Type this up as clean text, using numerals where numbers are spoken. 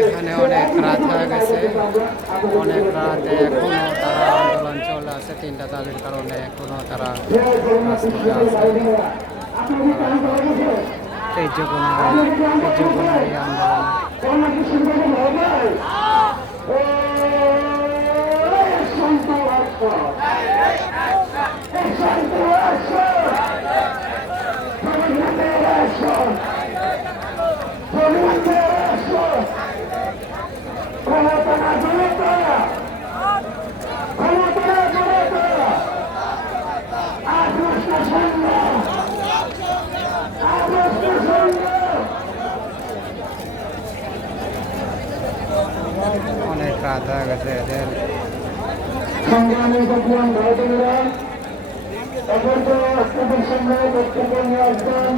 এখানে অনেক রাত হয়ে গেছে, অনেক রাতে এখনো তারা আন্দোলন চলে আছে। 3টা দাবির কারণে এখনো তারা রাজপথে আছে। এই আন্দোলনে অনেক রাত হয়ে গেছে এদের। সংগ্রামী বর্তমান ভারতীয়রা এখন তো আপনাদের সামনে বক্তব্য নিয়ে আসবেন